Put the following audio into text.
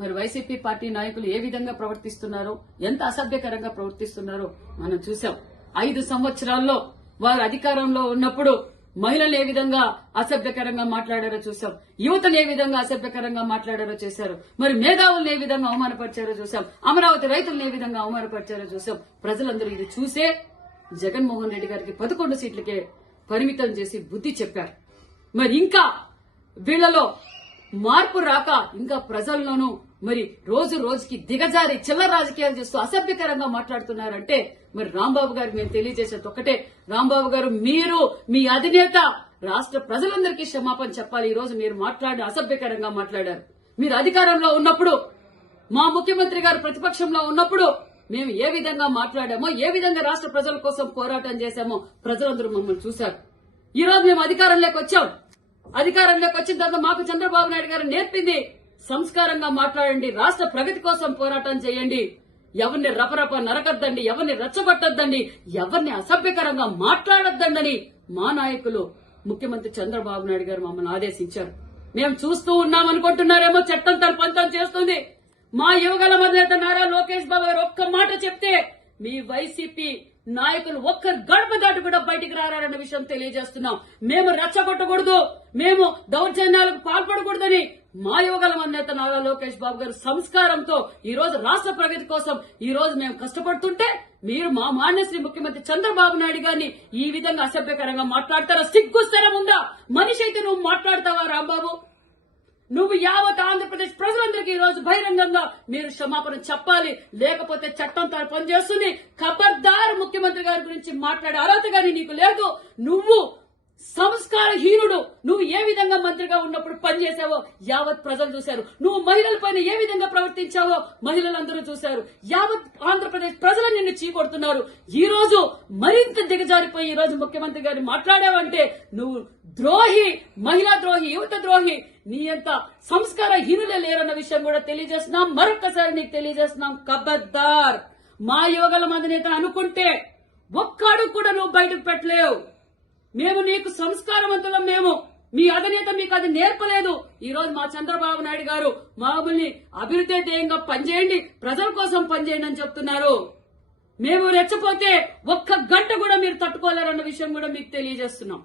మరి YCP party నాయకులు ఏ విధంగా ప్రవర్తిస్తున్నారో, ఎంత అసభ్యకరంగా ప్రవర్తిస్తున్నారో మనం చూసాం. 5 సంవత్సరాల్లో వారు అధికారంలో ఉన్నప్పుడు మహిళలు ఏ విధంగా అసభ్యకరంగా మాట్లాడారో చూసాం. యువతను ఏ విధంగా అసభ్యకరంగా మాట్లాడారో చేశారు. మరి మేధావులను ఏ విధంగా అవమానపరిచారో చూసాం. అమరావతి రైతులను ఏ విధంగా అవమానపరిచారో చూసాం. ప్రజలందరూ ఇది చూసే జగన్మోహన్ రెడ్డి గారికి 11 సీట్లకే పరిమితం చేసి బుద్ధి చెప్పారు. మరి ఇంకా వీళ్లలో మార్పు రాక ఇంకా ప్రజల్లోనూ మరి రోజు రోజుకి దిగజారి చిల్లర రాజకీయాలు చేస్తూ అసభ్యకరంగా మాట్లాడుతున్నారంటే మరి రాంబాబు గారికి మేము తెలియజేసేది ఒకటే, రాంబాబు గారు మీరు మీ అధినేత రాష్ట్ర ప్రజలందరికీ క్షమాపణ చెప్పాలి. ఈ రోజు మీరు అసభ్యకరంగా మాట్లాడారు. మీరు అధికారంలో ఉన్నప్పుడు, మా ముఖ్యమంత్రి గారు ప్రతిపక్షంలో ఉన్నప్పుడు మేము ఏ విధంగా మాట్లాడామో, ఏ విధంగా రాష్ట్ర ప్రజల కోసం పోరాటం చేశామో ప్రజలందరూ మమ్మల్ని చూశారు. ఈ రోజు మేము అధికారంలోకి వచ్చాం. అధికారంలోకి వచ్చిన తర్వాత మాకు చంద్రబాబు నాయుడు గారు నేర్పింది సంస్కారంగా మాట్లాడండి, రాష్ట్ర ప్రగతి కోసం పోరాటం చేయండి, ఎవరిని రపరప నరకద్దండి, ఎవరిని రెచ్చగొట్టద్దండి, ఎవరిని అసభ్యకరంగా మాట్లాడొద్దండని మా నాయకులు ముఖ్యమంత్రి చంద్రబాబు నాయుడు గారు మమ్మల్ని ఆదేశించారు. మేము చూస్తూ ఉన్నామనుకుంటున్నారేమో, చట్టం తన పంతం చేస్తుంది. మా యువగల అధినేత నారా లోకేష్ బాబు గారు ఒక్క మాట చెప్తే మీ వైసీపీ నాయకులు ఒక్క గడప దాటి కూడా బయటికి రారన్న విషయం తెలియజేస్తున్నాం. మేము రెచ్చగొట్టకూడదు, మేము దౌర్జన్యాలకు పాల్పడకూడదని మా యువగల అధినేత నారా లోకేష్ బాబు గారు సంస్కారంతో ఈ రోజు రాష్ట్ర ప్రగతి కోసం ఈ రోజు మేము కష్టపడుతుంటే మీరు మా మాన్యశ్రీ ముఖ్యమంత్రి చంద్రబాబు నాయుడు గారిని ఈ విధంగా అసభ్యకరంగా మాట్లాడతారా? సిగ్గుస్తరం ఉందా? మనిషి అయితే నువ్వు మాట్లాడతావా రాంబాబు? నువ్వు యావత్ ఆంధ్రప్రదేశ్ ప్రజలందరికీ ఈ రోజు బహిరంగంగా మీరు క్షమాపణ చెప్పాలి, లేకపోతే చట్టం తన పనిచేస్తుంది. ఖబర్దార్ ముఖ్యమంత్రి గారి గురించి మాట్లాడే అర్హత గాని నీకు లేదు. నువ్వు సంస్కారహీనుడు. నువ్వు ఏ విధంగా మంత్రిగా ఉన్నప్పుడు పనిచేశావో యావత్ ప్రజలు చూశారు. నువ్వు మహిళలపైన ఏ విధంగా ప్రవర్తించావో మహిళలందరూ చూశారు. యావత్ ఆంధ్రప్రదేశ్ ప్రజలు నిన్ను చీకొడుతున్నారు. ఈ రోజు మరింత దిగజారిపోయి ఈ రోజు ముఖ్యమంత్రి గారిని మాట్లాడావంటే నువ్వు ద్రోహి, మహిళా ద్రోహి, యువత ద్రోహి. నీ అంత సంస్కారహీనులే లేరన్న విషయం కూడా తెలియజేస్తున్నాం. మరొక్కసారి నీకు తెలియజేస్తున్నాం, ఖబర్దార్. మా యువగల అధినేత అనుకుంటే ఒక్కడు కూడా నువ్వు బయటకు పెట్టలేవు. మేము నీకు సంస్కారవంతులం. మేము మీ అధినేత మీకు అది నేర్పలేదు. ఈ రోజు మా చంద్రబాబు నాయుడు గారు మమ్మల్ని అభివృద్ధి ధ్యేయంగా పనిచేయండి, ప్రజల కోసం పనిచేయండి అని చెప్తున్నారు. మేము రెచ్చపోతే ఒక్క గంట కూడా మీరు తట్టుకోలేరన్న విషయం కూడా మీకు తెలియజేస్తున్నాం.